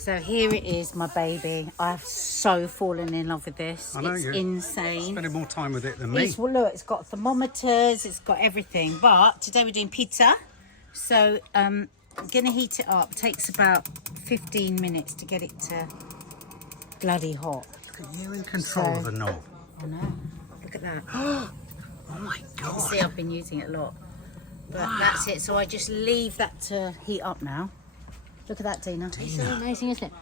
So here it is, my baby. I've so fallen in love with this. I know it's you're insane. spending more time with it than me. Well, look, it's got thermometers, it's got everything. But today we're doing pizza. So I'm going to heat it up. It takes about 15 minutes to get it to bloody hot. Look at you in control of the knob. I know. Look at that. Oh my You God. see, I've been using it a lot. But that's it. So I just leave that to heat up now. Look at that, Dina. It's so amazing, isn't it?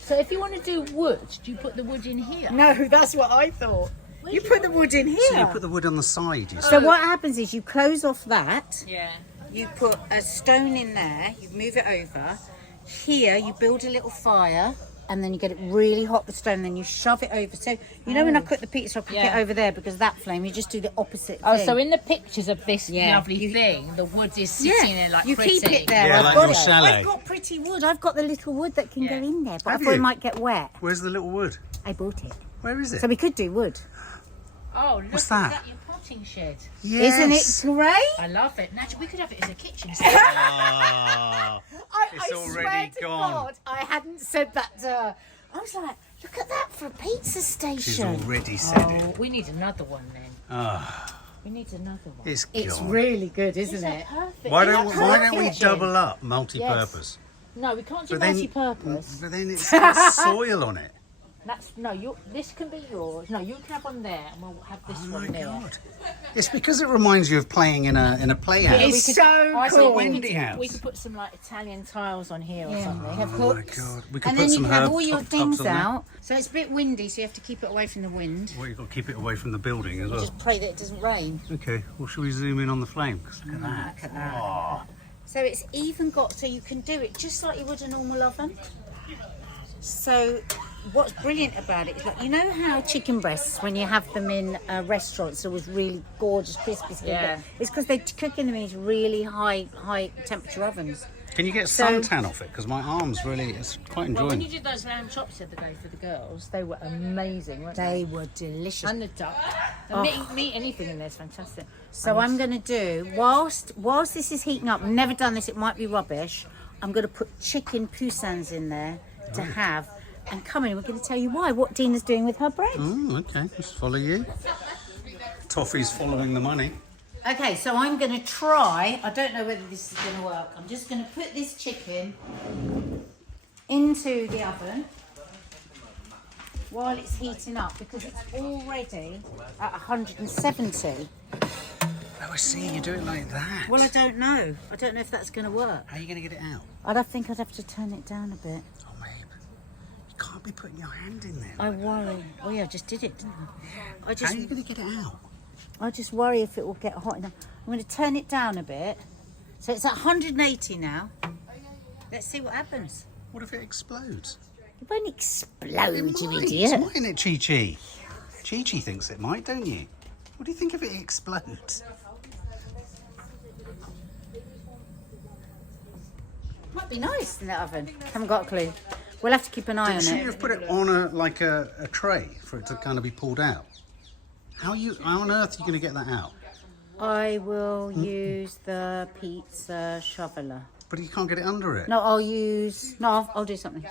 So if you want to do wood, do you put the wood in here? No, that's what I thought. You put the wood in here. So you put the wood on the side, you see. So what happens is you close off that. Yeah. You put a stone in there, you move it over. Here, you build a little fire, and then you get it really hot with stone, and then you shove it over. So, you know when I cook the pizza, I cook it over there because that flame, you just do the opposite Oh, thing. so in the pictures of this Yeah. lovely thing, the wood is sitting there like you pretty. keep it there. Yeah, I've like got your it. chalet. I've got pretty wood. I've got the little wood that can go in there, but Have I thought you? it might get wet. Where's the little wood? I bought it. Where is it? So we could do wood. Oh, look, What's is that? that your potting shed? Yes. Isn't it great? I love it. Naturally, we could have it as a kitchen. Oh, it's I already swear to gone. God, I hadn't said that to her. I was like, look at that for a pizza station. she's already said Oh, it. we need another one then. Ah, We need another one. it's It's gone. really good, isn't Isn't it? that perfect? Why don't we perfect? double up multi-purpose? No, we can't do But then- multi-purpose. But then it's got soil on it. That's this can be yours. No, you can have one there, and we'll have this Oh one my there. God! It's because it reminds you of playing in a playhouse. It's so I cool. think Wendy house. we could put some like Italian tiles on here or Yeah. something. Have Oh my hooks. God! We could And put then you some can have herb all your tubs things on there. out. So it's a bit windy, so you have to keep it away from the wind. Well, you've got to keep it away from the building as well. Just pray that it doesn't rain. Okay. Well, should we zoom in on the flame? 'Cause look at that. Look at that. Oh. So it's even got, so you can do it just like you would a normal oven. So what's brilliant about it is, like, you know how chicken breasts, when you have them in restaurants, are always really gorgeous, crispy skin? Yeah. It's because they're cooking them in these really high temperature ovens. Can you get So- suntan off it? Because my arm's really, it's quite Well, when enjoying you it. did those lamb chops the other day for the girls, they were amazing, weren't They were delicious. And the duck. Meat anything in there is fantastic. So I'm going to do, whilst this is heating up, I've never done this, it might be rubbish, I'm going to put chicken poussins in there to have. And come in, we're going to tell you what Dina's doing with her bread. Oh, okay. Let's follow you. Toffee's following the money. Okay, so I'm going to try, I don't know whether this is going to work, I'm just going to put this chicken into the oven while it's heating up because it's already at 170. Oh, I see. You do it like that. Well, I don't know if that's going to work. How are you going to get it out? I think I'd have to turn it down a bit. Oh, babe. You can't be putting your hand in there. I worry. Oh yeah, I just did it, didn't I? How are you going to get it out? I just worry if it will get hot enough. I'm going to turn it down a bit. So it's at 180 now. Let's see what happens. What if it explodes? It won't explode, you Might, idiot. mightn't it, Chi-Chi? Chi-Chi thinks it might, don't you? What do you think if it explodes? Might be nice in the oven. Haven't got a clue. We'll have to keep an eye on Shouldn't you it. have put it on a tray for it to kind of be pulled out? How on earth are you going to get that out? I will use the pizza shoveler. But you can't get it under it. No, I'll do something.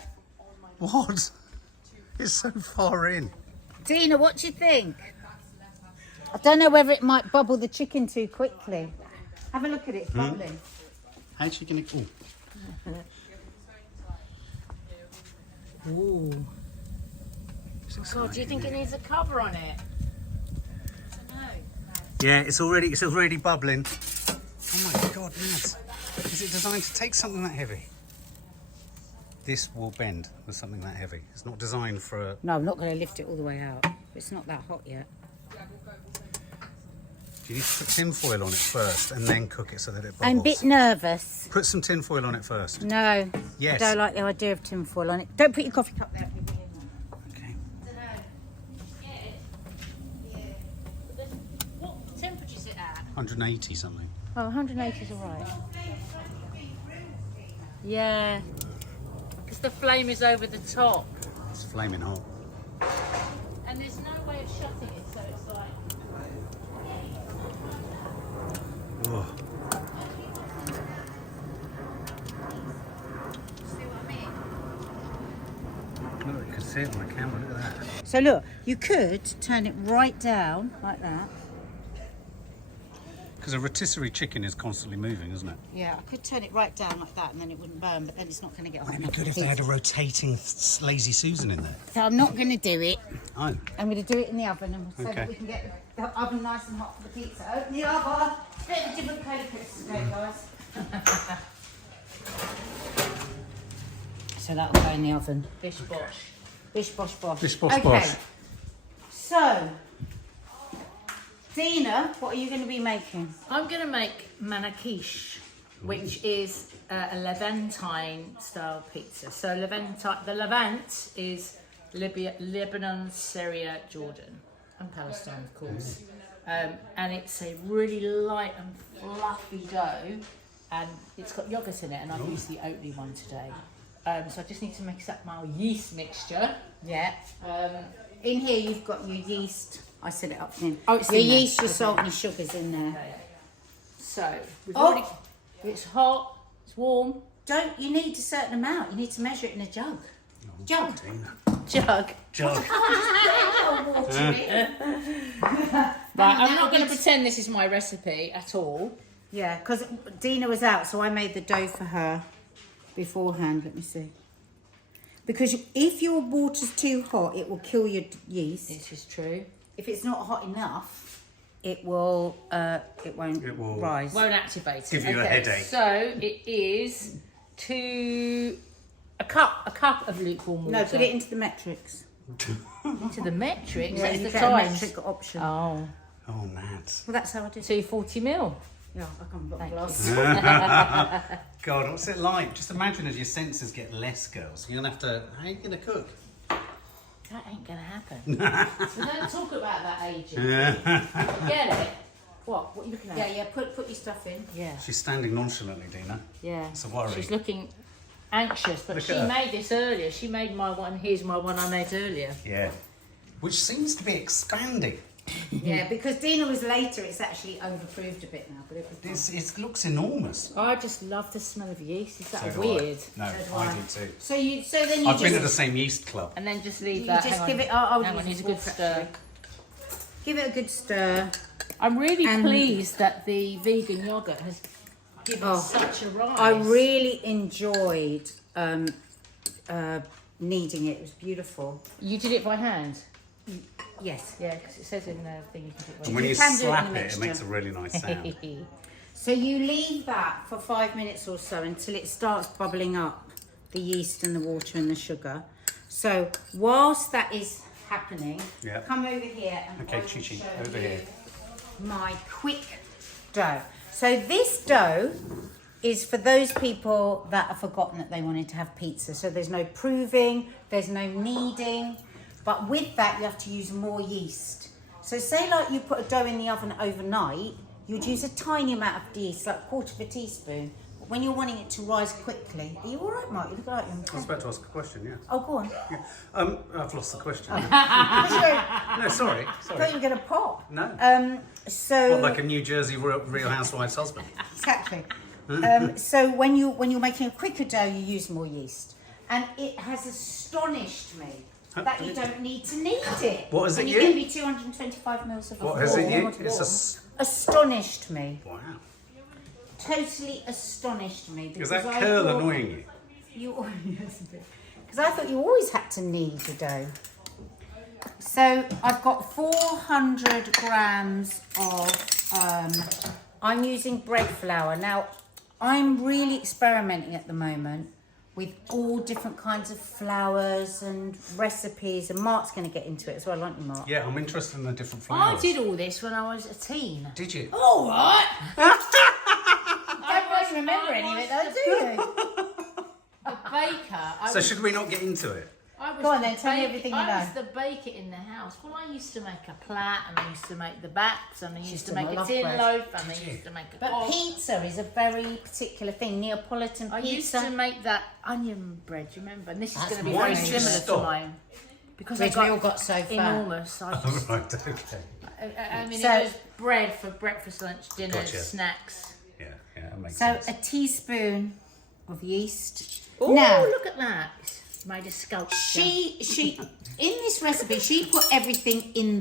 What? It's so far in. Dina, what do you think? I don't know whether it might bubble the chicken too quickly. Have a look at it, it's bubbling. How's she going to... Ooh. God, do you think it needs a cover on it? Yeah, it's already bubbling. Oh my God, Mads. Is it designed to take something that heavy? This will bend with something that heavy. It's not designed for a... No, I'm not going to lift it all the way out. It's not that hot yet. Do you need to put tin foil on it first and then cook it so that it bubbles? I'm a bit nervous. Put some tin foil on it first. No, Yes. I don't like the idea of tin foil on it. Don't put your coffee cup there. Okay. What temperature is it at? 180 something. Oh, 180 is all right. Yeah. Because the flame is over the top. It's flaming hot. And there's no way of shutting it, so it's like... Oh. See what I mean? can see it on the camera. Look at that. So look, you could turn it right down like that. Because a rotisserie chicken is constantly moving, isn't it? Yeah, I could turn it right down like that and then it wouldn't burn, but then it's not going to get hot It'd be enough good for if they pizza. had a rotating Lazy Susan in there. So I'm not going to do it. Oh. I'm going to do it in the oven and so Okay. that we can get the oven nice and hot for the pizza. Open the oven. Bit of a different colour crisps today, guys. So that'll go in the oven. Bish bosh. Bish bosh bosh. Bish bosh okay. bosh. So, Dina, what are you going to be making? I'm going to make manakish, which is a Levantine style pizza. So the Levant is Libya, Lebanon, Syria, Jordan, and Palestine, of course. And it's a really light and fluffy dough, and it's got yogurt in it, and I've used the Oatly one today. So I just need to mix up my yeast mixture. Yeah. In here you've got your yeast. I set it up for you. Oh, it's your in there. yeast, your salt and your sugar's in there. Okay. So we've Oh. already. It's hot. It's warm. You need a certain amount. You need to measure it in a jug. Jug. Jug. Jug. Right, I'm not going to pretend this is my recipe at all. Yeah, because Dina was out, so I made the dough for her beforehand. Let me see. Because if your water's too hot, it will kill your yeast. This is true. If it's not hot enough, it will. It won't It will rise. Won't activate it. Give you a headache. So it is a cup of lukewarm water. No, put it into the metrics. into the metrics. Yeah, That's you the get a times. metric option. Oh, Oh, mad. Well, that's how I do it. 240 mil. Yeah, I can't put a Thank glass. God, what's it like? Just imagine as your senses get less, girls. You're going to have to... How are you going to cook? That ain't gonna happen. We don't talk about that aging. Get it? What? What are you looking at? Yeah, put your stuff in. Yeah. She's standing nonchalantly, Dina. Yeah. It's a worry. She's looking anxious, but Look she at her. made this earlier. She made my one. Here's my one I made earlier. Yeah. Which seems to be expanding. Yeah, because Dina was later, it's actually overproved a bit now, but it was It looks enormous. I just love the smell of yeast. Is that So do weird? I. No, do I I. do too. So then you I've been to the just same yeast club. And then just leave You that. just hang give on. it- I'll Hang use on, the use a good fork, stir. give it a good stir. I'm really And- pleased that the vegan yogurt has given such a rise. I really enjoyed kneading it. It was beautiful. You did it by hand? Yes. Yeah, because it says in the thing you can do it by And when You you can do it in slap the it, it mixture. makes a really nice sound. hand. So you leave that for 5 minutes or so until it starts bubbling up, the yeast and the water and the sugar. So whilst that is happening, Yeah. come over here and Okay, I will Chi-Chi, show over you here. my quick dough. So this dough is for those people that have forgotten that they wanted to have pizza. So there's no proving, there's no kneading, but with that you have to use more yeast. So say like you put a dough in the oven overnight, you'd use a tiny amount of yeast, like a quarter of a teaspoon. But when you're wanting it to rise quickly, are you all right, Mark? You look like you're I was okay. about to ask a question, yeah. Oh, go on. Yeah. I've lost the question. I No, sorry. thought you were going to pop. No. So Not like a New Jersey Real Housewives husband. exactly. So when you're making a quicker dough, you use more yeast, and it has astonished me that you don't need to knead it. What has and it you you? give me 225 mils of What has it you? warm. It's Astonished me. Wow. Totally astonished me. Is that I curl thought annoying you? Because I thought you always had to knead the dough. So I've got 400 grams of, I'm using bread flour. Now, I'm really experimenting at the moment with all different kinds of flours and recipes, and Mark's going to get into it as well, aren't you, Mark? Yeah, I'm interested in the different I flowers. did all this when I was a teen. Did you? All right. Don't always remember any of it though, do you? The baker. So should we not get into it? I was Go on the then, tell me everything you I know. was the baker in the house. Well, I used to make a plat, and I used to make the bats, and I used to done make a a love tin bread. loaf, and I Did you? used to make a But cob. pizza is a very particular thing, Neapolitan I used pizza. to make that onion bread, you remember? And this is That's going to be why very did you similar to stop? mine. Because Which we all got so far. enormous. I, just, Right, okay. I mean, So- it was bread for breakfast, lunch, dinner, Gotcha. snacks. Yeah, that makes So sense. a teaspoon of yeast. Oh, Now, look at that. It's made a sculpture. She in this recipe she put everything in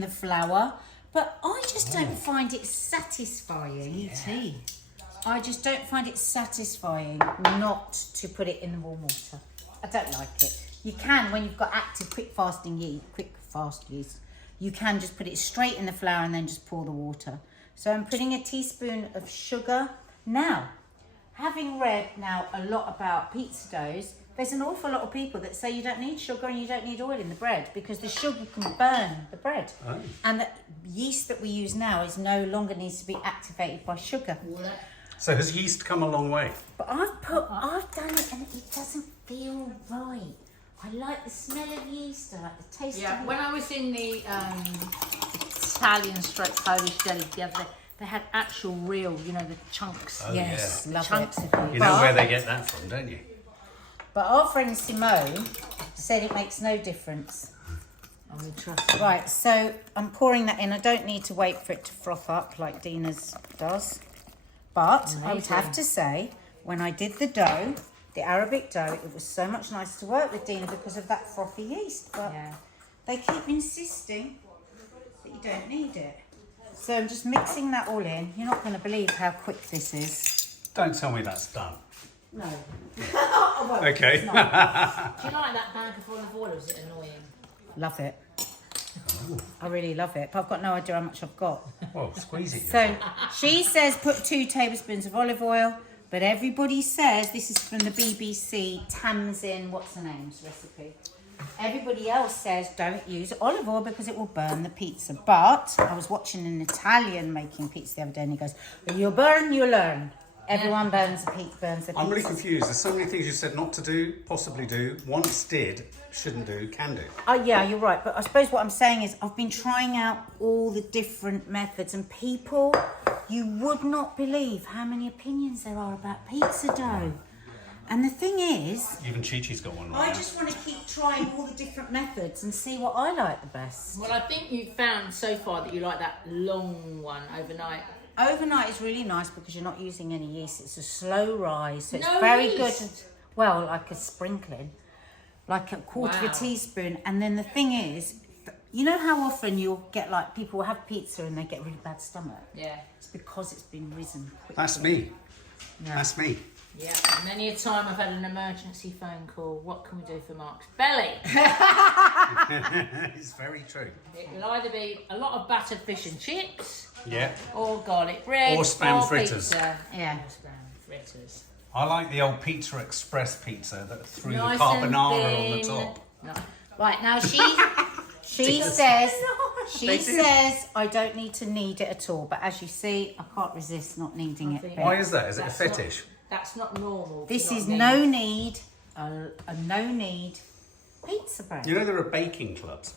the flour, but I just don't find it satisfying. I just don't find it satisfying not to put it in the warm water. I don't like it. You can, when you've got active quick fast yeast, you can just put it straight in the flour and then just pour the water. So I'm putting a teaspoon of sugar. Now, having read now a lot about pizza doughs, there's an awful lot of people that say you don't need sugar and you don't need oil in the bread because the sugar can burn the bread. Oh. And the yeast that we use now is no longer needs to be activated by sugar. So has yeast come a long way? But I've done it and it doesn't feel right. I like the smell of yeast, I like the taste of it. When I was in the Italian stroke Polish deli the other day, they had actual real, the chunks. Oh, yes, yeah. love chunks. it. You know where they get that from, don't you? But our friend Simone said it makes no difference. I will trust you. Right, so I'm pouring that in. I don't need to wait for it to froth up like Dina's does. But I would have to say, when I did the dough, the Arabic dough, it was so much nicer to work with Dina because of that frothy yeast. But they keep insisting that you don't need it. So I'm just mixing that all in. You're not going to believe how quick this is. Don't tell me that's done. No. Okay. Do you like that bag of olive oil, or is it annoying? Love it. I really love it, but I've got no idea how much I've got. Well, squeeze it. So she says put 2 tablespoons of olive oil, but everybody says, this is from the BBC Tamsin, what's the name's recipe. Everybody else says don't use olive oil because it will burn the pizza. But I was watching an Italian making pizza the other day and he goes, you burn, you learn. Everyone burns the pizza. I'm really confused. There's so many things you said not to do, possibly do, once did, shouldn't do, can do. Oh yeah, you're right. But I suppose what I'm saying is I've been trying out all the different methods and people, you would not believe how many opinions there are about pizza dough. And the thing is... Even Chi-Chi's got one. I just want to keep trying all the different methods and see what I like the best. Well, I think you've found so far that you like that long one overnight. Overnight is really nice because you're not using any yeast. It's a slow rise, so it's No very yeast. good. Well, like a sprinkling, like a quarter of a teaspoon. And then the thing is, you know how often you'll get like people will have pizza and they get really bad stomach? Yeah. It's because it's been risen quickly. That's me. Yeah. That's me. Yeah, many a time I've had an emergency phone call. What can we do for Mark's belly? It's very true. It will either be a lot of battered fish and chips, Yeah. or garlic bread, Or spam or fritters. Pizza. Yeah. Or spam fritters. I like the old Pizza Express pizza that threw Nice the and carbonara on the thin. top. No. Right, now she says I don't need to knead it at all, but as you see, I can't resist not kneading it. Why is that? Is it a That's fetish? That's not normal. This Not is me. no need, a no need pizza bread. You know there are baking clubs.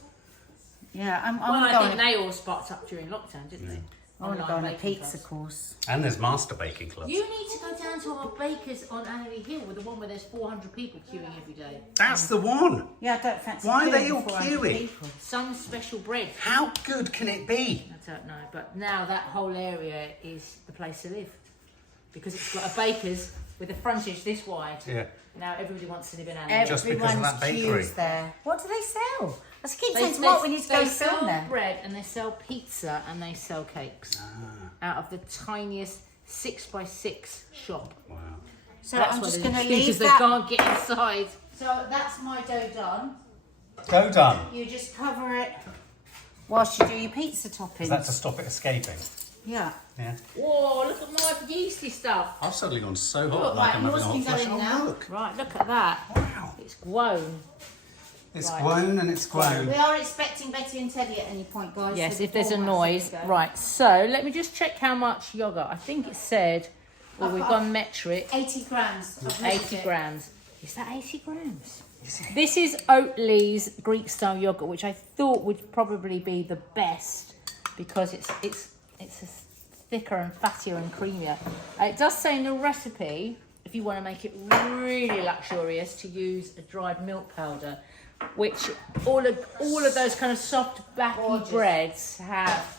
Yeah, I'm Well, gonna I go think on they all sparked up during lockdown, didn't they? I want to go on a Baking pizza clubs. course. And there's master baking clubs. You need to go down to our bakers on Annerley Hill, with the one where there's 400 people queuing every day. That's the one. Yeah, I don't fancy. Why are queuing they all for 400 queuing? people. Some special bread. How good can it be? I don't know, but now that whole area is the place to live because it's got a baker's with a frontage this wide. Yeah. Now everybody wants to live in Annerley. Just because of that Everyone's bakery. queues there. What do they sell? I keep They- saying to Mark, we need to go they and film sell there. bread and they sell pizza and they sell cakes out of the tiniest 6x6 shop. Wow. So That's I'm what just it going to is, leave because they that. can't get inside. So that's my dough done. Go done. You just cover it whilst you do your pizza toppings. Is that to stop it escaping? Yeah. Yeah. Whoa, look at my yeasty stuff. I've suddenly gone so hot Look, like right, I'm having a yours hot can go flash. in Oh, now. look. Right, look at that. Wow. It's grown. It's Right. grown and it's grown. We are expecting Betty and Teddy at any point, guys. Yes, so if there's a before noise. that's it, Right, so let me just check how much yogurt. I think it said, well, we've gone metric, 80 grams. I've measured 80 it. grams. Is that 80 grams? This is Oatly's Greek style yogurt, which I thought would probably be the best because it's thicker and fattier and creamier. It does say in the recipe, if you want to make it really luxurious, to use a dried milk powder, which all of those kind of soft backy breads have.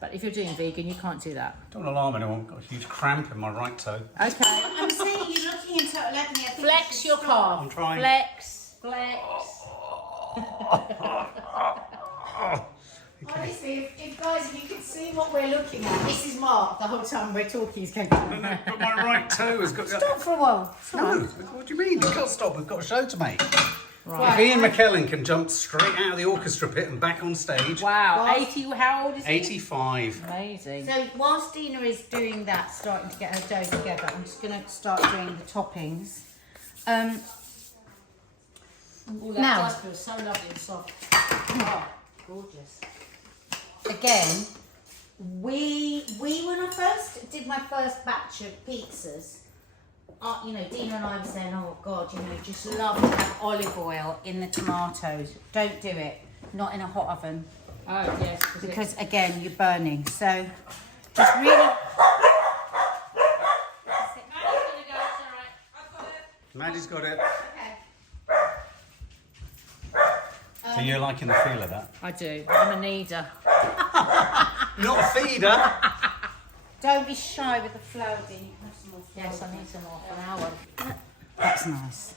But if you're doing vegan, you can't do that. Don't alarm anyone. I've got a huge cramp in my right toe. Okay. I'm saying you're looking cooking until 11. I think Flex your calf. I'm trying. Flex. Honestly, if guys, if you could see what we're looking at, this is Mark the whole time we're talking. He's going, Got my right toe has got. stop for a while. It's all No, right. what do you mean? You can't stop. We've got a show to make. Right. If Ian McKellen can jump straight out of the orchestra pit and back on stage. Wow. Well, 80. How old is he? 85. Amazing. So whilst Dina is doing that, starting to get her dough together, I'm just going to start doing the toppings. Ooh, that Now- does feel so lovely and soft. Oh, gorgeous. Again, we when I first did my first batch of pizzas, you know, Dina and I were saying, oh God, you know, just love to have olive oil in the tomatoes. Don't do it. Not in a hot oven. Oh, yes. Because again, you're burning. So just really. Maddie's got it. So you're liking the feel of that? I do. I'm a kneader. Not a feeder. Don't be shy with the flour, Dina. You can have some more flour. Yes, I need some more for an hour. That's nice.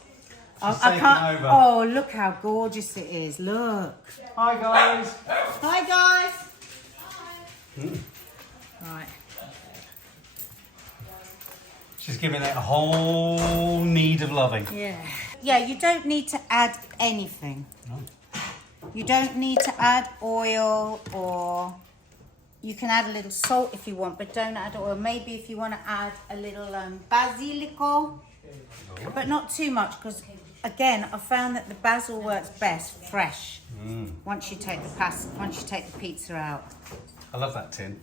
taking over. Oh, look how gorgeous it is. Look. Hi guys. Hi, guys. Right. She's giving it a whole need of loving. Yeah. Yeah, you don't need to add anything. No. You don't need to add oil, or you can add a little salt if you want, but don't add oil. Maybe if you want to add a little basilico, but not too much, because again, I found that the basil works best fresh. Once you take the pizza out. I love that tin.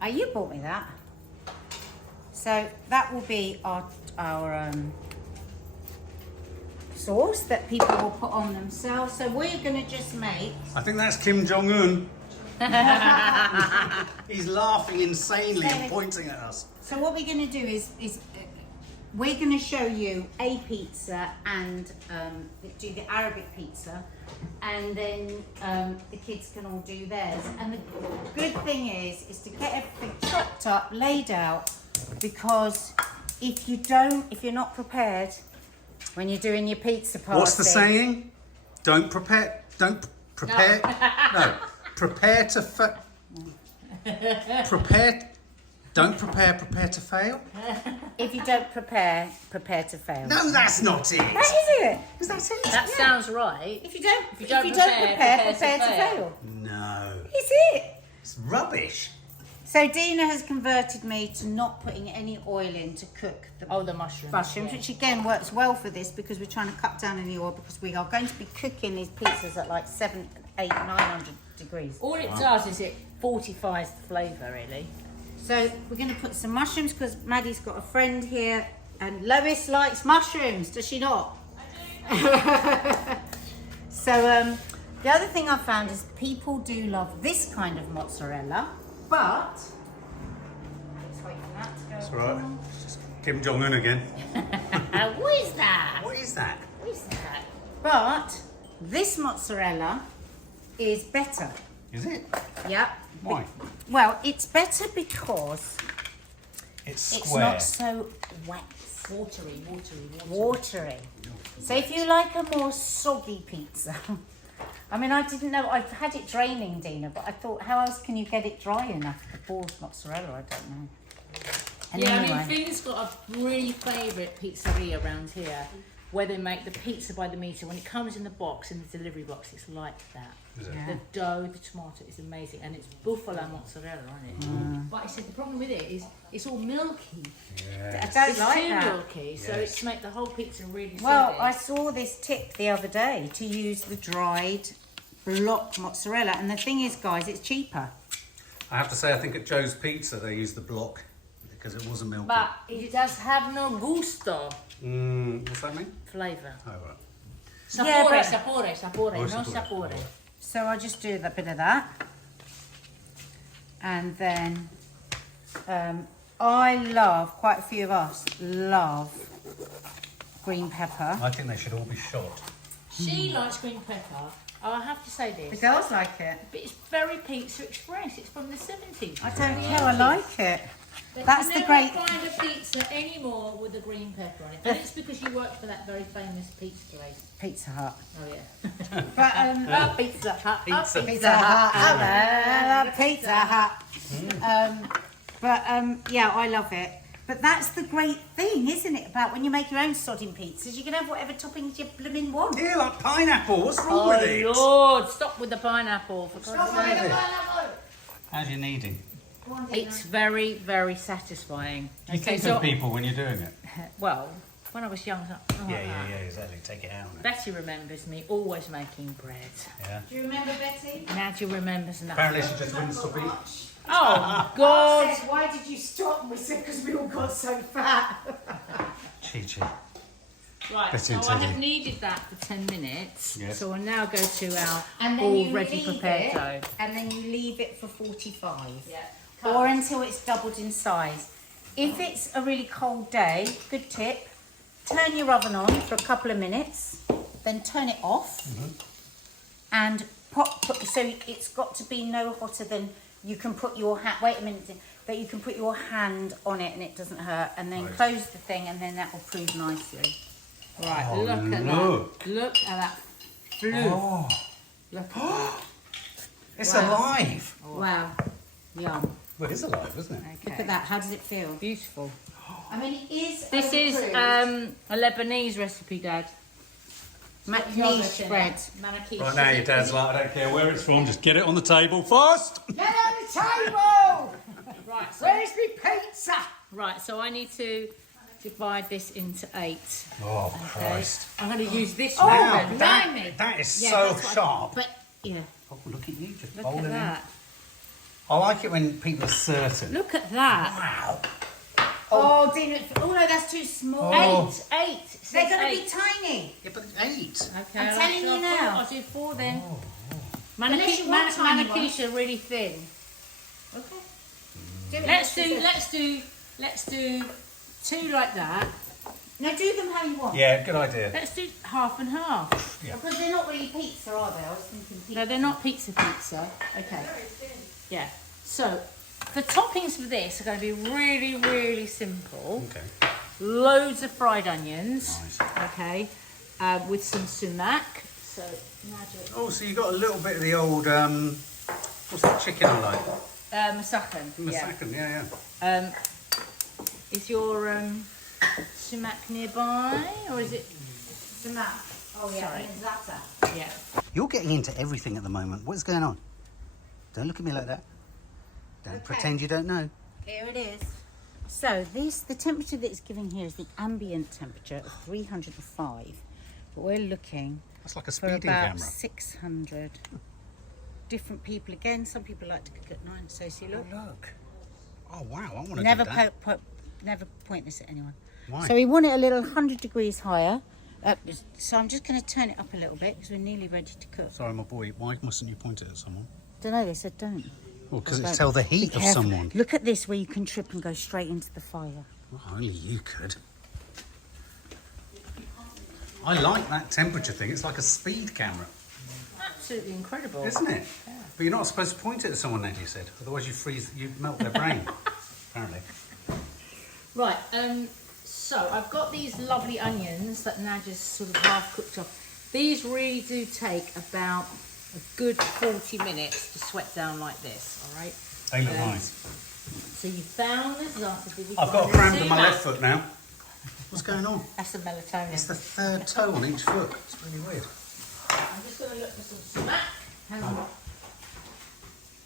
Oh, you bought me that. So that will be our sauce that people will put on themselves. So we're going to just make... I think that's Kim Jong-un. He's laughing insanely and pointing at us. So what we're going to do is we're going to show you a pizza and do the Arabic pizza, and then the kids can all do theirs. And the good thing is to get everything chopped up, laid out, because if you're not prepared when you're doing your pizza party. What's the saying? Don't prepare to prepare to fail. If you don't prepare to fail. No, that's not it. That is it. Is that it? That sounds right. If you don't prepare prepare to fail. No. Is it? It's rubbish. So Dina has converted me to not putting any oil in to cook the mushrooms. mushrooms, which again works well for this because we're trying to cut down on the oil, because we are going to be cooking these pizzas at like 700, 800, 900 degrees. All it does is it fortifies the flavour, really. So we're going to put some mushrooms because Maddie's got a friend here, and Lois likes mushrooms, does she not? So the other thing I found is people do love this kind of mozzarella, but let's wait for that to go. That's right. It's just Kim Jong-un again. What is that? What is that? What is that? But this mozzarella is better. Is it? Yep. Why? Well, it's better because It's it's square. not so wet. Watery. So if you like a more soggy pizza, I mean, I didn't know, I've had it draining, Dina, but I thought, how else can you get it dry enough for Paul's mozzarella? I don't know. And Yeah, anyway, I mean, Finn's got a really favourite pizzeria around here where they make the pizza by the metre. When it comes in the box, in the delivery box, it's like that. Is it? Yeah. The dough, the tomato is amazing, and it's buffalo mozzarella, isn't it? But I said the problem with it is it's all milky. Yeah. I don't It's like too that. milky, so Yes. it's make the whole pizza really Well, soggy. I saw this tip the other day to use the dried block mozzarella, and the thing is, guys, it's cheaper. I have to say, I think at Joe's Pizza they used the block because it wasn't milky. But it does have no gusto What's that mean? flavour. Oh, right. Sapore, Yeah, but- sapore, Oh, no sapore. sapore. So I just do a bit of that, and then quite a few of us love green pepper. I think they should all be shot. She likes green pepper. Oh, I have to say The this, girls like it. but it's very Pizza Express. It's from the 70s. I don't care. I like it. That's the great. Never find a pizza anymore with a green pepper on it, and it's because you work for that very famous pizza place. Pizza Hut. Oh yeah. But Pizza Hut. Pizza Hut. Pizza Hut. Yeah, I love it. But that's the great thing, isn't it? About when you make your own sodding pizzas, you can have whatever toppings you blooming want. Yeah, like pineapple. What's wrong with it? Lord, stop with the pineapple. For God's sake. How's your kneading? It's very, very satisfying. You think of people when you're doing it. Well, when I was young, I was like, Yeah, exactly. Take it out. Betty remembers me always making bread. Yeah. Do you remember Betty? Nadia remembers nothing. Apparently she just wouldn't stop eating. Oh, God. Said, why did you stop? We said, because we all got so fat. Chi-chi. Right, Betty so and I Teddy. have kneaded that for 10 minutes. Yes. So I'll now go to our And then you already leave prepared it, dough. and then you leave it for 45. Yeah. Or until it's doubled in size. If it's a really cold day, good tip, turn your oven on for a couple of minutes, then turn it off, and so it's got to be no hotter than you can put your hand, wait a minute, that you can put your hand on it and it doesn't hurt, and then close the thing, and then that will prove nicely. Right, Oh, look at look. that. Look at that fluff. Oh, Look at that. it's Wow. alive. Wow. Yum. Well, it's alive, isn't it? Okay. Look at that. How does it feel? Beautiful. I mean, it is. This is overapproved. a Lebanese recipe, Dad. Macniche bread. Manakish. Right now, your dad's like, I don't care where it's from, just get it on the table first. Get on the table! Right, so, Where's my pizza? right, so I need to divide this into 8. Oh, Okay. Christ. I'm going to use this Oh, one. Now, blimey. that is Yeah, so that's what I- sharp. But yeah, Oh, look at you, just look bowling at in. that. I like it when people are certain. Look at that. Wow. Oh, Dina. Oh, no, that's too small. Oh. 8. It says They're going to 8. be tiny. Yeah, but 8. Okay, I'm telling you now. I'll do 4 then. Unless you want tiny Manakish are really thin. Okay. Do it. Let's do 2 like that. Now do them how you want. Yeah, good idea. Let's do half and half. Because they're not really pizza, are they? I was thinking pizza. No, they're not pizza. Okay. Yeah. So the toppings for this are going to be really, really simple. Okay. Loads of fried onions. Nice. Okay. With some sumac. So Nadia. Oh, so you got a little bit of the old, what's that chicken I like? Masakan. Masakan, yeah. Is your sumac nearby, or is it? Sumac. Oh, yeah. Sorry. And za'atar. Yeah. You're getting into everything at the moment. What's going on? Don't look at me like that. Don't Okay. pretend you don't know. Here it is. So the temperature that it's giving here is the ambient temperature of 305. But we're looking That's like a for speeding about camera. 600 different people. Again, some people like to cook at night. So see, look. Oh, look. Oh, wow. I want to Never do that. never point this at anyone. Why? So we want it a little 100 degrees higher. So I'm just going to turn it up a little bit because we're nearly ready to cook. Sorry, my boy. Why mustn't you point it at someone? Don't know, they said don't. Well, because Don't. it's tell the heat Be of careful. someone. Look at this where you can trip and go straight into the fire. Well, only you could. I like that temperature thing. It's like a speed camera, Absolutely incredible. isn't it? Yeah. But you're not supposed to point it at someone, Nadia said. Otherwise you melt their brain, apparently. Right, so I've got these lovely onions that Nadia's sort of half cooked up. These really do take about a good 40 minutes to sweat down like this, all right? They look nice. So you found the za'atar. I've got a cramp in my left foot now. What's going on? That's the melatonin. It's the third toe on each foot. It's really weird. I'm just going to look for some sumac. Hang on.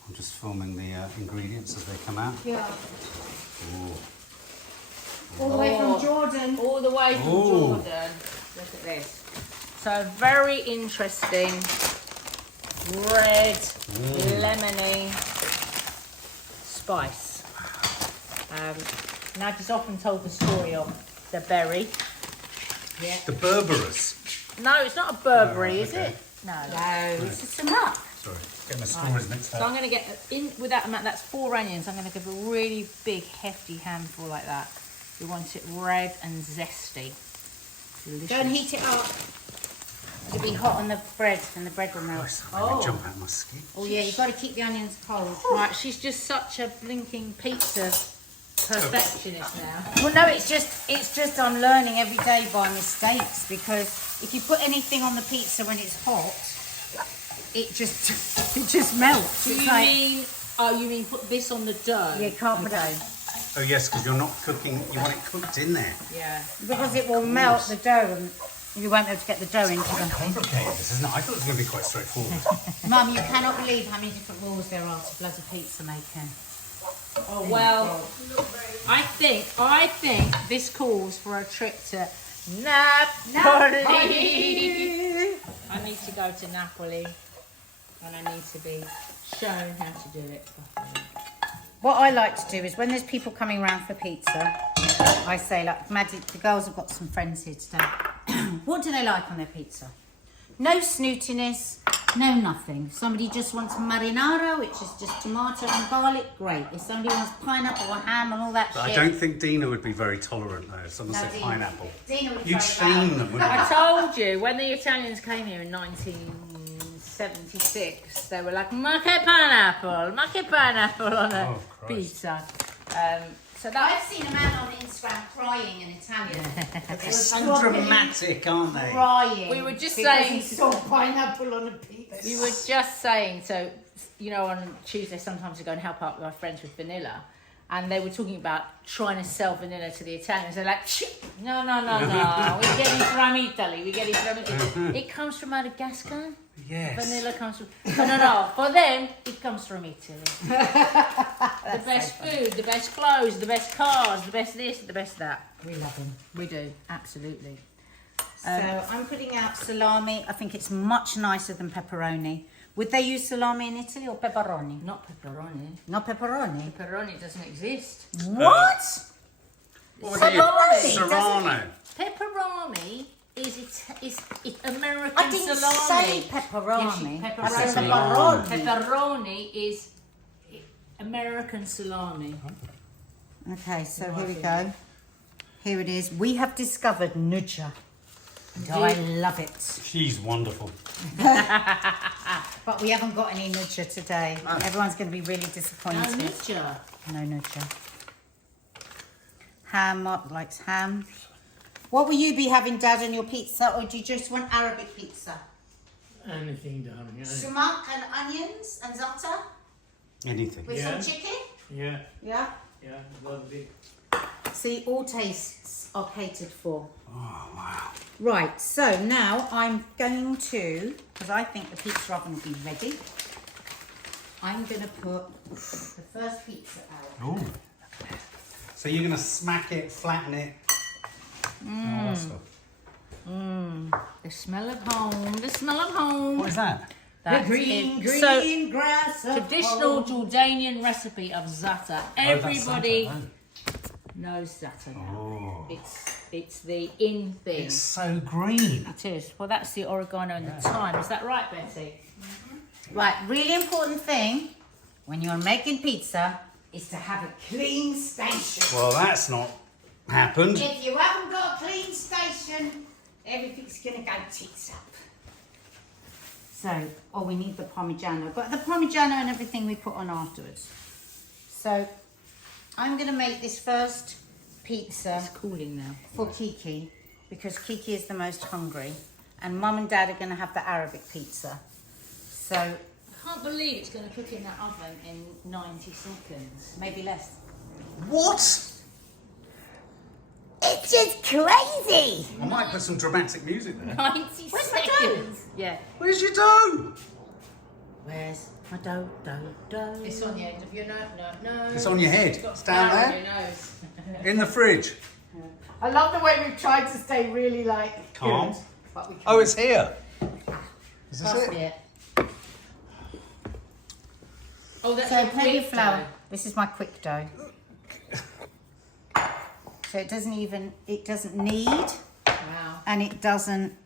I'm just filming the ingredients as they come out. Yeah. Ooh. All the way from Jordan. All the way from Ooh. Jordan. Look at this. So very interesting red lemony spice. Nadia's often told the story of the berry. Yeah. The Berberus. No, it's not a Burberry, Oh, is okay. it? No. No, it's a sumac. Sorry, get my stories mixed So I'm up. going to get, with that amount, that's 4 onions, I'm going to give a really big, hefty handful like that. We want it red and zesty. Delicious. Don't heat it up. It'll be hot on the bread and the bread will melt. Christ, that made me jump out of my skin. Oh yeah, you've got to keep the onions cold. Right, she's just such a blinking pizza perfectionist now. Well, no, it's just I'm learning every day by mistakes, because if you put anything on the pizza when it's hot, it just melts. Do It's you like- mean? Oh, you mean put this on the dough? Yeah, you can't put Okay. it Oh yes, because you're not cooking. You want it cooked in there. Yeah. because it will melt the dough and you won't be able to get the dough into Quite the. complicated, this isn't it? I thought it was going to be quite straightforward. Mum, you cannot believe how many different rules there are to bloody pizza making. Oh well, I think this calls for a trip to Napoli. I need to go to Napoli, and I need to be shown how to do it properly. What I like to do is when there's people coming around for pizza, I say, like, Maddie, the girls have got some friends here today. What do they like on their pizza? No snootiness, no nothing. Somebody just wants marinara, which is just tomato and garlic, great. If somebody wants pineapple or ham and all that But shit. I don't think Dina would be very tolerant though. If someone No, said Dina- pineapple. Dina would You'd throw it shame out. them, wouldn't I you? told you when the Italians came here in 1976, they were like, "Ma che pineapple on a Oh, Christ. pizza." So I've that's seen a man on Instagram crying in Italian. They're so dramatic, aren't they? Crying. We were just because saying- he saw pineapple on a pizza. we were just saying. So you know, on Tuesday sometimes we go and help out with our friends with vanilla. And they were talking about trying to sell vanilla to the Italians. They're like, no, we get it from Italy. It comes from Madagascar. Yes. Vanilla comes from... No. For them, it comes from Italy. The best food, the best clothes, the best cars, the best this, the best that. We love him. We do, absolutely. So I'm putting out salami. I think it's much nicer than pepperoni. Would they use salami in Italy or pepperoni? Not pepperoni. Not pepperoni. Pepperoni doesn't exist. What? What would you? Pepperoni, Serrano. Pepperoni is American I didn't salami. say pepperoni. Yes, I said Salami. pepperoni. Pepperoni is American salami. Okay, so here we go. Here it is. We have discovered Nadia. And I love it. She's wonderful. But we haven't got any Nadia today. Everyone's going to be really disappointed. Nadia. No Nadia. Ham, Mark likes ham. What will you be having, Dad, on your pizza, or do you just want Arabic pizza? Anything, darling. Sumac and onions and za'atar Anything. with Yeah. some chicken? Yeah, Yeah. lovely. See, all tastes are catered for. Oh wow. Right, so now I'm going to, because I think the pizza oven will be ready, I'm going to put the first pizza out. Ooh. So you're gonna smack it, flatten it. All that stuff. The smell of home. The smell of home. What is that? That's green it. So, grass of traditional home. Jordanian recipe of za'atar. Everybody Oh, knows za'atar now. Oh. It's the in thing. It's so green. It is. Well, that's the oregano and the thyme. Is that right, Betty? Right, really important thing when you're making pizza is to have a clean station. Well, that's not happened. If you haven't got a clean station, everything's going to go tits up. So, we need the Parmigiano. But the Parmigiano and everything we put on afterwards. So, I'm going to make this first pizza It's cooling now. for Kiki, because Kiki is the most hungry. And Mum and Dad are going to have the Arabic pizza. So, I can't believe it's going to cook in that oven in 90 seconds. maybe less. What? It's just crazy! I might put some dramatic music there. 90 Where's my seconds. Yeah. Where's your dough? Where's my dough? It's on the end of your nose. No. It's on your head. Got It's down flour on there. your nose. In the fridge. I love the way we've tried to stay really like Calm. good, but we can't. Oh, it's here. Is this That's it? it. Oh, that's So your plenty of quick flour. dough. This is my quick dough. So it doesn't need, Wow. and it doesn't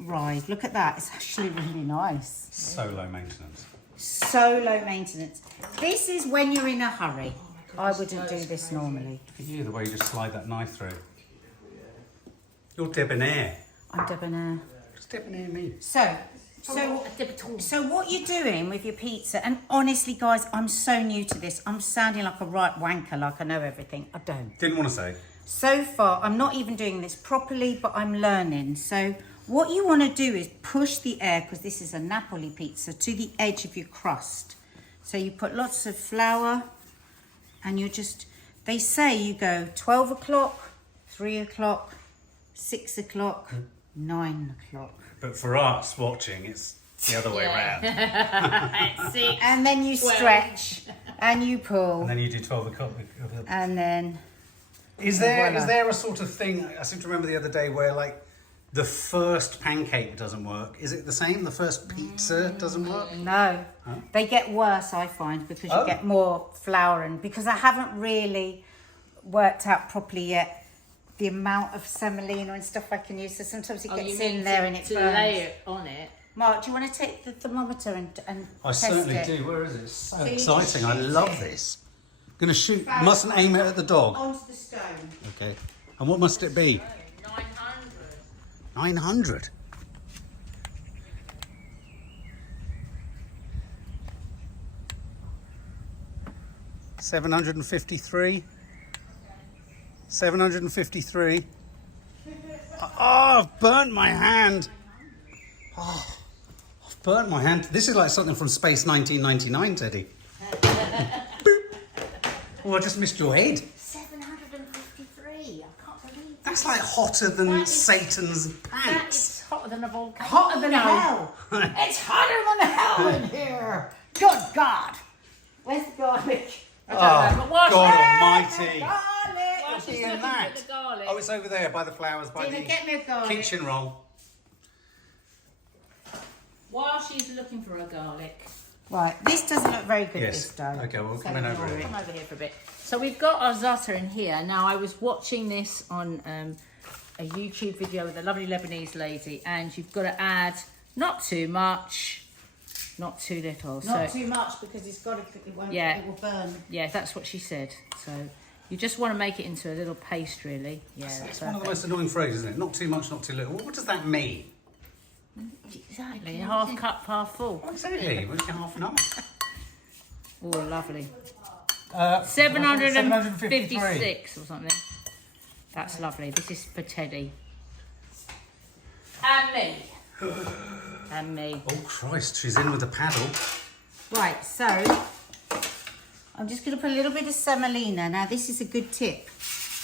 rise. Look at that. It's actually really nice. So low maintenance. So low maintenance. This is when you're in a hurry. I wouldn't do this normally. Look at you, the way you just slide that knife through. You're debonair. I'm debonair. What's debonair mean? So So what you're doing with your pizza, and honestly, guys, I'm so new to this. I'm sounding like a right wanker, like I know everything. I don't. Didn't want to say. So far, I'm not even doing this properly, but I'm learning. So what you want to do is push the air, because this is a Napoli pizza, to the edge of your crust. So you put lots of flour, and you're just, they say you go 12 o'clock, 3 o'clock, 6 o'clock, 9 o'clock. But for us watching, it's the other way around. And then you stretch, and you pull. And then you do 12 o'clock. And then... Is there a sort of thing, I seem to remember the other day, where like the first pancake doesn't work? Is it the same? The first pizza doesn't work? No. Huh? They get worse, I find, because you get more flour, and because I haven't really worked out properly yet the amount of semolina and stuff I can use, so sometimes it gets in there and it to burns. lay it on it. Mark, do you want to take the thermometer and I test certainly it? do. Where is it? It's so So you exciting. just I shoot love it. this. Gonna shoot. Mustn't aim it at the dog. Onto the stone. Okay. And what must it be? 900. 900. $753. 753. Oh, I've burnt my hand. Oh, I've burnt my hand. This is like something from Space 1999, Teddy. Oh, I just missed your head. 753. I can't believe that. That's like hotter than Satan's That pants. is hotter than a volcano. Hotter than hell. It's hotter than hell in here. Good God. Where's the garlic? I don't know, but while God she- almighty. Garlic. while she's Looking looking at that. at the garlic. Oh, it's over there by the flowers, by Dina, the get me a garlic. kitchen roll. While she's looking for her garlic. Right, this doesn't look very good, Yes. this dough. Okay, we'll So come in over ignore here. it. Come over here for a bit. So we've got our za'atar in here. Now, I was watching this on a YouTube video with a lovely Lebanese lady, and you've got to add not too much, not too little. Not so, too much, because it's got to, it won't, Yeah. it will burn. yeah, that's what she said. So you just want to make it into a little paste, really. Yeah, It's that's one of the perfect. most annoying phrases, isn't it? Not too much, not too little. What does that mean? Exactly, half cup, half full. Oh, exactly. We're half an hour. Oh, lovely. 753. 756 or something. That's lovely. This is for Teddy. And me. And me. Oh, Christ. She's in with the paddle. Right, so I'm just going to put a little bit of semolina. Now, this is a good tip,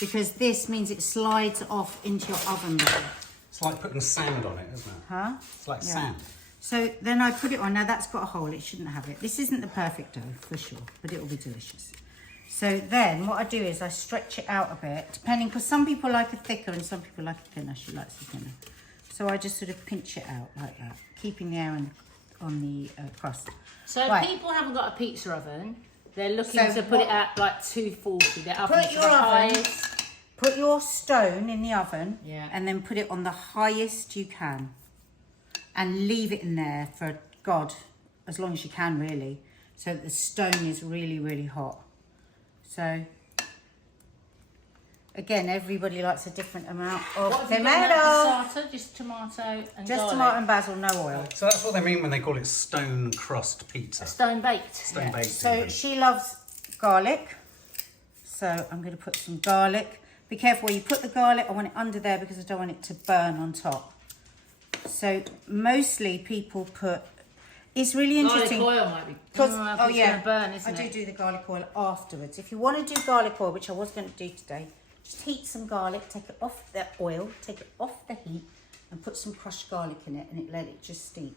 because this means it slides off into your oven better. It's like putting sand on it, isn't it? Huh? It's like Yeah. sand. So then I put it on. Now that's got a hole, it shouldn't have it. This isn't the perfect dough, for sure, but it will be delicious. So then what I do is I stretch it out a bit, depending, because some people like it thicker and some people like it thinner. She likes it thinner. So I just sort of pinch it out like that, keeping the air on the crust. So if Right. people haven't got a pizza oven, they're looking So to put it what- at like 240. They're up Put to your the oven, highest. put your stone in the oven, Yeah. and then put it on the highest you can. And leave it in there for, God, as long as you can, really. So that the stone is really, really hot. So, again, everybody likes a different amount of What have you got in that tomato. passata? Just tomato and Just garlic. tomato and basil, no oil. So that's what they mean when they call it stone crust pizza. Stone baked. Stone baked. So even. she loves garlic. So I'm going to put some garlic. Be careful where you put the garlic. I want it under there because I don't want it to burn on top. So mostly people put... It's really interesting. Garlic oil might be. Because, Oh, it's gonna burn, isn't I it? do the garlic oil afterwards. If you want to do garlic oil, which I was going to do today, just heat some garlic, take it off the oil, take it off the heat, and put some crushed garlic in it, and let it just steep.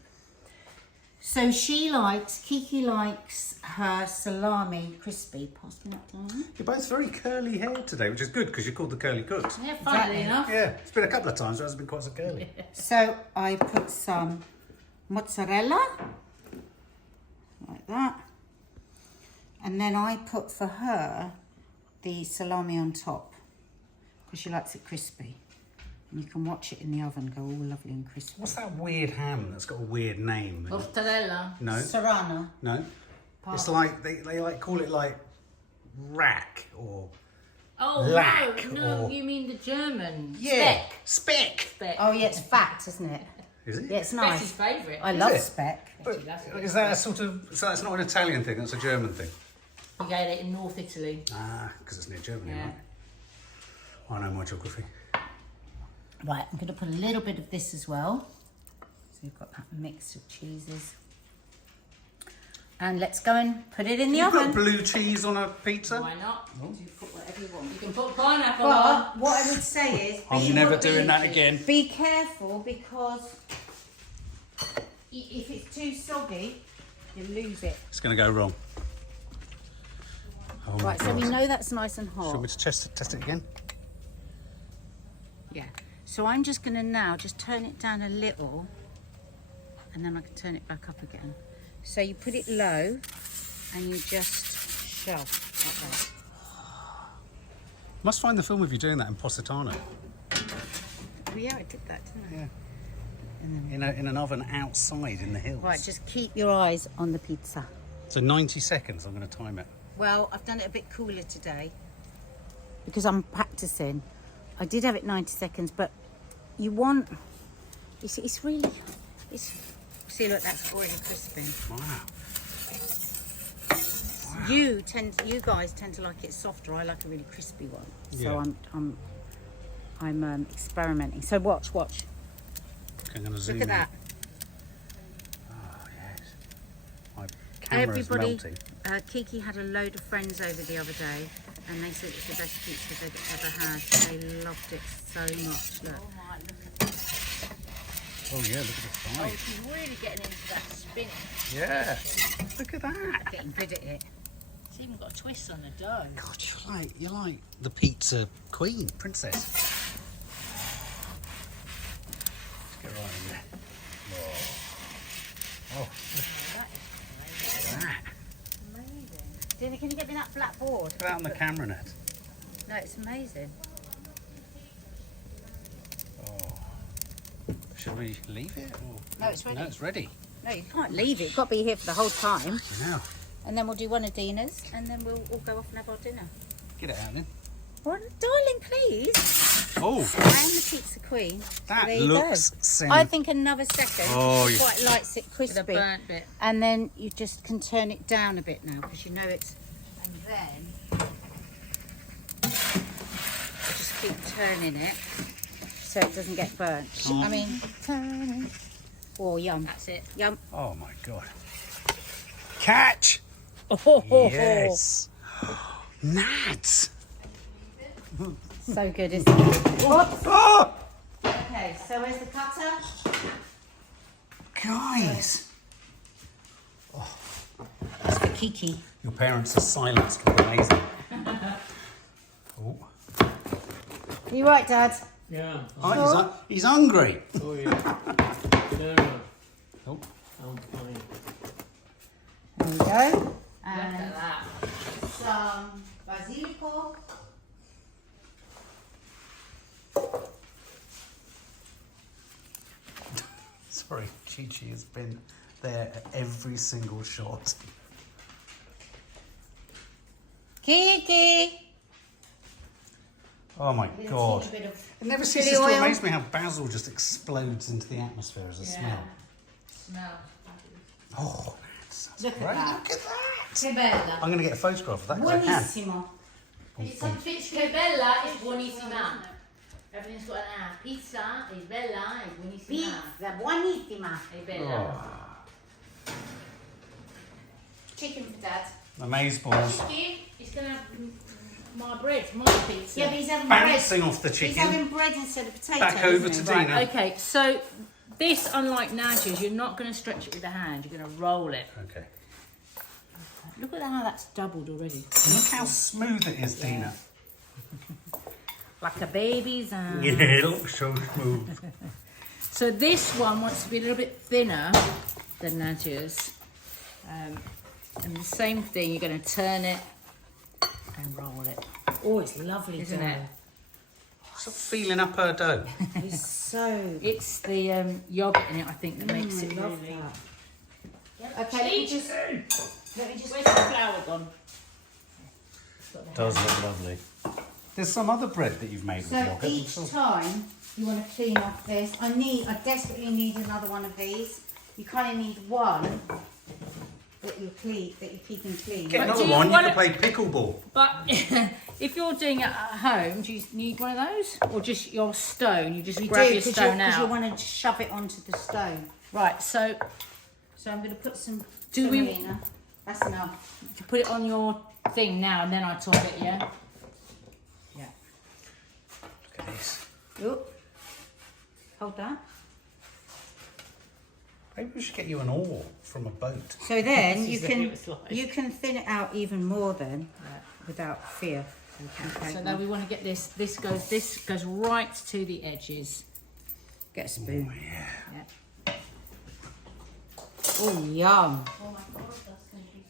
So Kiki likes her salami crispy. Pass me that down. You're both very curly haired today, which is good because you're called the Curly Cooks. Yeah, funnily Exactly. enough. Yeah, it's been a couple of times, but it hasn't been quite so curly. So I put some mozzarella, like that. And then I put for her the salami on top, because she likes it crispy. And you can watch it in the oven go all lovely and crispy. What's that weird ham that's got a weird name? Mozzarella. No, Serrano. no. It's like, they like call it like rack or Oh, Lack no, or- you mean the German. Yeah. speck. Speck. Oh yeah, it's fat, isn't it? Is it? Yeah, it's Betty's nice. favourite. I love it? speck. But is that a sort of... So that's not an Italian thing, that's a German thing? You get it in North Italy. Ah, because it's near Germany, Yeah. right? I know my geography. Right, I'm going to put a little bit of this as well. So you've got that mix of cheeses. And let's go and put it in the You oven. put blue cheese on a pizza? Why not? You put whatever you want. You can put pineapple on. But what I would say is... I'm never doing that again. Be careful because if it's too soggy, you lose it. It's going to go wrong. Oh my Right, so God. we know that's nice and hot. Shall we test it again? Yeah. So I'm just going to now just turn it down a little and then I can turn it back up again. So you put it low and you just shove like that. Must find the film of you doing that in Positano. Oh yeah, I did that, didn't I? Yeah. And then, In an oven outside in the hills. right, just keep your eyes on the pizza. So 90 seconds, I'm going to time it. Well, I've done it a bit cooler today because I'm practicing. I did have it 90 seconds, but you want... It's really... See, look, that's already crispy. Wow. You guys tend to like it softer. I like a really crispy one. So Yeah. I'm experimenting. So watch. Okay, I'm going to zoom Look at in. that. Oh, yes. My camera's melting. Kiki had a load of friends over the other day, and they said it's the best pizza they've ever had. They loved it so much. Look. Oh, yeah, look at the Oh, size. she's really getting into that spinach. Yeah. Look at that. Getting good at it. It's even got a twist on the dough. God, you're like the pizza queen, princess. Let's get right in there. Whoa. Oh, look at that. Amazing. Can you get me that flat board? Put that on the camera net. No, it's amazing. Should we leave it? Or... No, it's ready. No, it's ready. No, you can't leave it. It's got to be here for the whole time. Now, And then we'll do one of Dina's, and then we'll all go off and have our dinner. get it out then. Well, darling, please. Oh, I am the pizza queen. that there you looks go. I think another second. Oh, it you- quite likes it With a crispy. burnt bit. And then you just can turn it down a bit now because you know it's. And then you just keep turning it so it doesn't get burnt. Oh. I mean, turning. Oh, yum. That's it. Yum. Oh my God. Catch! Oh, Yes. Gnats! So good, isn't it? Whoops. Oh! Okay, so where's the cutter? Guys! That's for Kiki. Your parents' silence look amazing. Oh. Are you right, Dad? Yeah. Oh, he's hungry. Oh, yeah. No, Oh. I'm fine. There we go. Look And at that. some basilico. Sorry, Chi-Chi has been there at every single shot. Kiki. Oh my God. Teeny bit of It never chili ceases to oil. amaze me how basil just explodes into the atmosphere as a smell. Smell. Oh, that's Look at great. that. Look at that. Che bella. I'm going to get a photograph of that 'cause I can. Buonissimo. It's che bella is buonissima. Everything's got an A. Pizza is bella, is buonissima. Pizza, buonissima. È bella. Oh, Chicken for Dad. amaze balls. He's gonna have my bread, my pizza. Yeah, but he's having Bouncing bread. off the He's chicken. having bread instead of potatoes. Back over isn't to he? Dina. Okay, so this, unlike Nadia's, you're not going to stretch it with the hand. You're going to roll it. Okay. Look at how that's doubled already. Look how smooth it is, Dina. Like a baby's hand. Yeah, it looks so smooth. So this one wants to be a little bit thinner than Nadia's. And the same thing, you're going to turn it and roll it. Oh, it's lovely, Isn't it? Stop feeling up her dough. It's so. It's the yogurt in it, I think, that makes it love really... that. Okay, let me just. Where's the flour gone? Does look lovely. There's some other bread that you've made with So yogurt. each time you want to clean off this. I desperately need another one of these. You kind of need one that you're keeping clean. Get But another do you one, you wanna- can play pickleball. But if you're doing it at home, do you need one of those? Or just your stone? You just grab your stone because you out? want to shove it onto the stone. Right, so So I'm going to put some Do we- semolina. That's enough. you put it on your thing now and then I top it, yeah? Yeah. Look at this. Oop. Hold that. Maybe we should get you an oar from a boat. So then you This is what it was like. can thin it out even more then, without fear. Okay. So now we want to get this goes right to the edges. Get a spoon. Yeah. Oh, yum.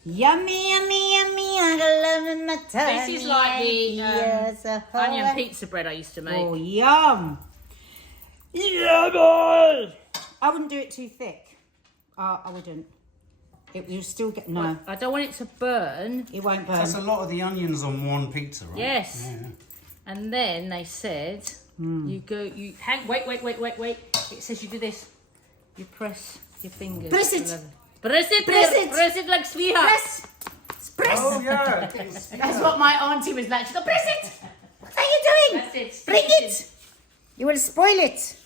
Yummy, yummy, yummy. I got love in my tummy. This is like the Yes, onion pizza bread I used to make. Oh, yum. Yummy. I wouldn't do it too thick. I wouldn't. You'll still get, no. I don't want it to burn. It won't burn. That's a lot of the onions on one pizza, right? Yes. Yeah. And then they said, wait. It says you do this. You press your fingers. Press it. Press it. Press it. Press it like sweetheart. Press. Press. Oh, yeah. That's what my auntie was like. She go, press it. What are you doing? That's it. Bring it. You want to spoil it.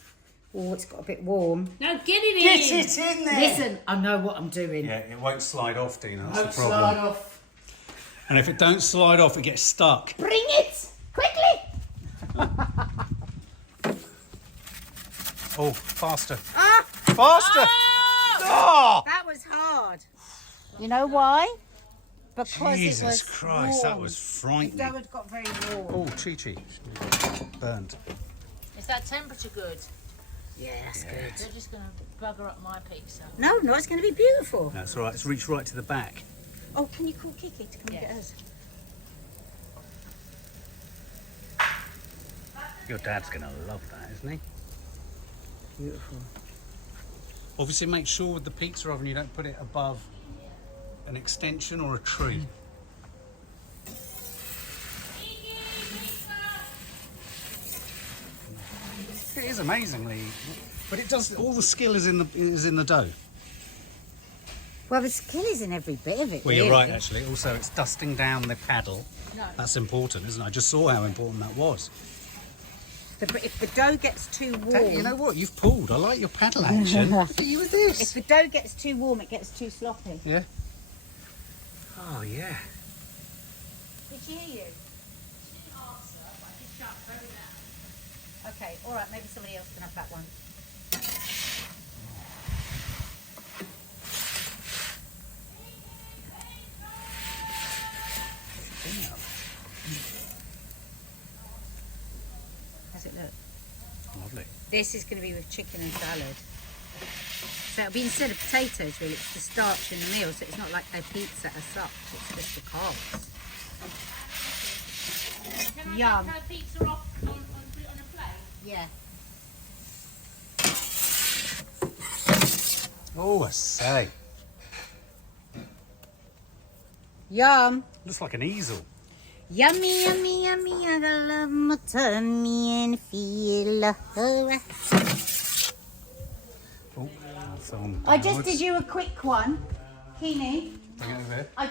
Oh, it's got a bit warm. No, get it Get in. it in there. Listen, I know what I'm doing. Yeah, it won't slide off, Dina. That's Don't the problem. slide off. And if it don't slide off, it gets stuck. Bring it quickly. Oh, faster. Ah, Faster! Oh! that was hard. You know why? Because it was Jesus Christ, that warm. was The frightening. dough had got very warm. Oh, Chi-Chi. Burned. Is that temperature good? Yeah, that's good. They're just going to bugger up my pizza. No, it's going to be beautiful. That's right, it's reached right to the back. Oh, can you call Kiki to come and get us? Your dad's going to love that, isn't he? Beautiful. Obviously, make sure with the pizza oven you don't put it above an extension or a tree. It is amazingly, but it does. All the skill is in the dough. Well, the skill is in every bit of it. Well, you're really. right, actually. Also, it's dusting down the paddle. No. That's important, isn't it? I just saw how important that was. If the dough gets too warm, You know what? You've pulled. I like your paddle action. Look at you with if this. the dough gets too warm, it gets too sloppy. Yeah. Oh yeah. Did she hear you? Okay, all right. Maybe somebody else can have that one. How's it look? Lovely. This is going to be with chicken and salad. So it'll be instead of potatoes, really. It's the starch in the meal, so it's not like a pizza as such. It's just the carbs. Can Yum. Can I pizza off and put it on a plate? Yeah. Oh, I say. Yum. Looks like an easel. Yummy, yummy, yummy. I gotta love my tummy and feel alright. Oh, film I just downwards. did you a quick one, Keeney. Bring it over there. I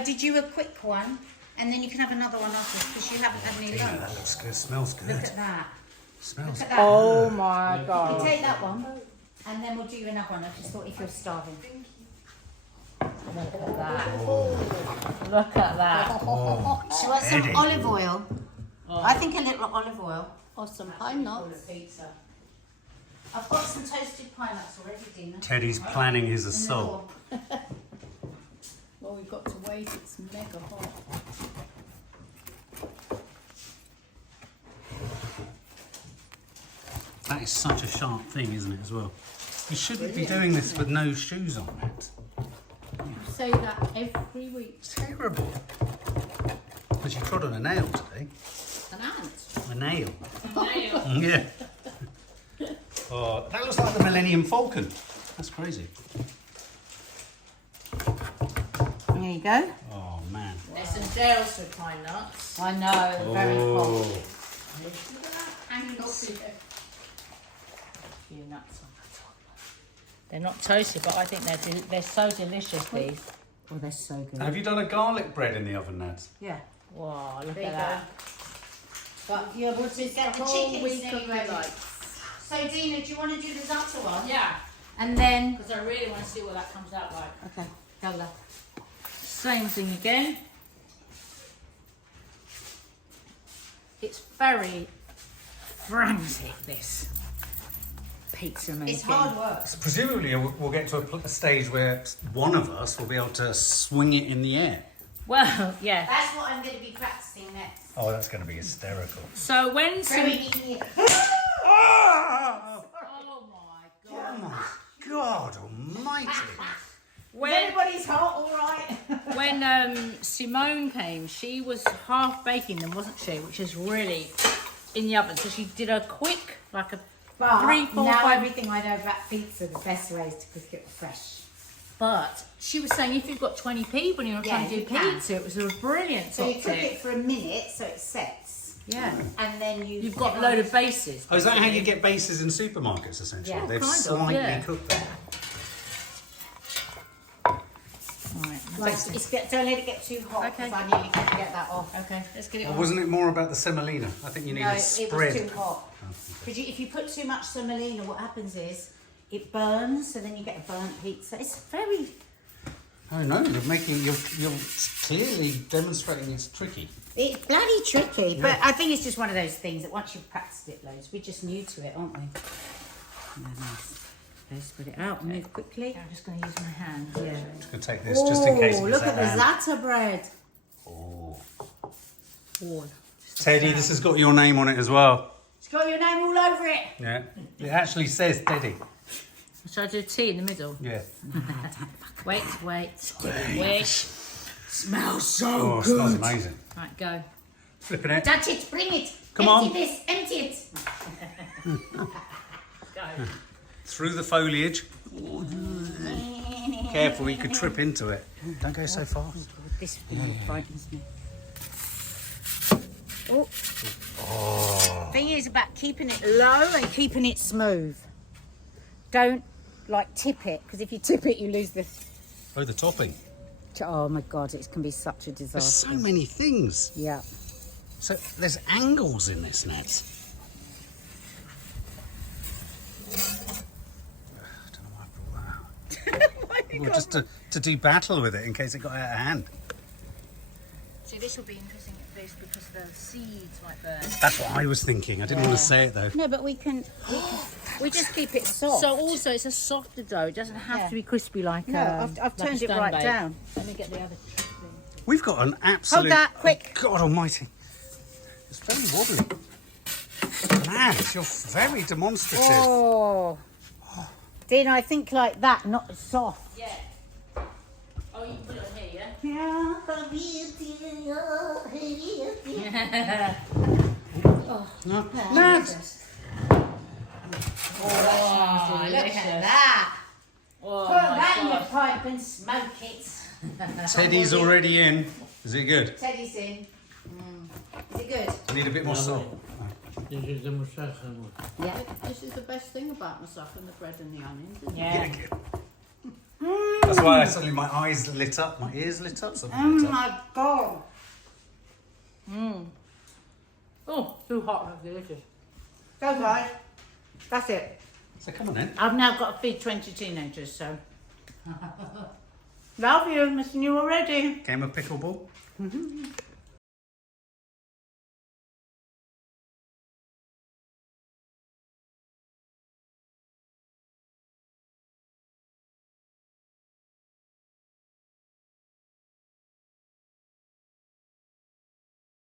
did you a quick one, and then you can have another one after because you haven't had any Yeah, lunch. that looks good. Smells good. Look at that. Smells Look at good. that. Oh my You god. can take that one, and then we'll do you another one. I just thought if you're starving. Look at that. Look at that. Oh, Do you want some Eddie. olive oil? I think a little olive oil. Or some pine nuts. Pizza. I've got some toasted pine nuts already, Dina. Teddy's planning his assault. Well, we've got to wait. It's mega hot. That is such a sharp thing, isn't it, as well? You shouldn't be doing this with no shoes on, Matt. You say that every week. It's terrible. Because you trod on a nail today. An ant. A nail. Nail. Yeah. Oh, that looks like the Millennium Falcon. That's crazy. There you go. Oh, man. There's some gels with pine nuts. I know, very hot. Oh, Hanging off here. A few nuts on the top. They're not toasted, but I think they're so delicious, these. Oh, they're so good. have you done a garlic bread in the oven, Nads? Yeah. Wow, look There you at that. But you're able to get the whole chickens week nearly of ready. delight. So, Dina, do you want to do the za'atar one? Yeah, And then... because I really want to see what that comes out like. Okay, go love. Same thing again. It's very frantic, this pizza making. It's hard work. So presumably we'll get to a stage where one of us will be able to swing it in the air. Well, yeah. That's what I'm going to be practicing next. Oh, that's going to be hysterical. So when some... Very neatly. Oh my god. Oh my God almighty. When, Everybody's hot, all right? when Simone came, she was half baking them, wasn't she? Which is really in the oven. So she did a quick, like a But 3, 4, now 5. everything I know about pizza, the best way is to cook it fresh. But she was saying if you've got 20 people and you're trying to you do can. pizza, it was a brilliant So you top cook tip. it for a minute so it sets. Yeah. And then You've got a load of bases. Oh, is that how you get bases in supermarkets, essentially? Yeah, They've kind of, slightly yeah. cooked them. Right. Like, don't let it get too hot Okay. because I nearly couldn't get that off. Okay, let's get it Or on. wasn't it more about the semolina? I think you need No, a it spread. was too hot. Because if you put too much semolina, what happens is it burns, so then you get a burnt pizza. It's very... Oh no, you're clearly demonstrating it's tricky. It's bloody tricky, but I think it's just one of those things that once you've practiced it loads, we're just new to it, aren't we? No, nice. Let's put it out, move quickly. I'm just going to use my hand. Yeah. I'm just going to take this just in case it look gets at the out of hand. za'atar bread. Oh. Oh, Teddy, this has got your name on it as well. It's got your name all over it. Yeah. It actually says Teddy. shall I do tea in the middle? Yeah. Wait. Smells so Oh, it smells amazing. Right, go. Flipping it. Touch it, bring it. Come empty on. this, empty it. Go. Through the foliage. Careful, you could trip into it. Don't go so fast. This thing frightens me. Thing is about keeping it low and keeping it smooth. Don't like tip it, because if you tip it, you lose the... Oh, the topping. Oh my God, it can be such a disaster. There's so many things. Yeah. So there's angles in this, Ned. I don't know why I brought that out. Well, just to do battle with it in case it got out of hand. See, this will be interesting at this because the seeds might burn. That's what I was thinking. I didn't want to say it though. No, but we just keep it soft. So also, it's a softer dough. It doesn't have Yeah. to be crispy like No, I've like turned a it stone right bake. down. Let me get the other thing. We've got an absolute... Hold that, quick. God almighty. It's very wobbly. Man, you're very demonstrative. Oh. Dina, I think like that, not soft. Yeah. Oh, you can put it on here, yeah? No. Oh, Look at that. Oh, Put that in your pipe and smoke it. Teddy's already in. Is it good? Teddy's in. Is it good? I need a bit more salt. This is the moussaka one. Yeah. This is the best thing about moussaka and the bread and the onions, isn't it? Yeah. That's why suddenly my eyes lit up, my ears lit up, something Oh lit up. my God. Oh, too hot. That's delicious. Go guys. That's it. So come on then. I've now got to feed 20 teenagers, so. Love you, missing you already. Game of pickleball.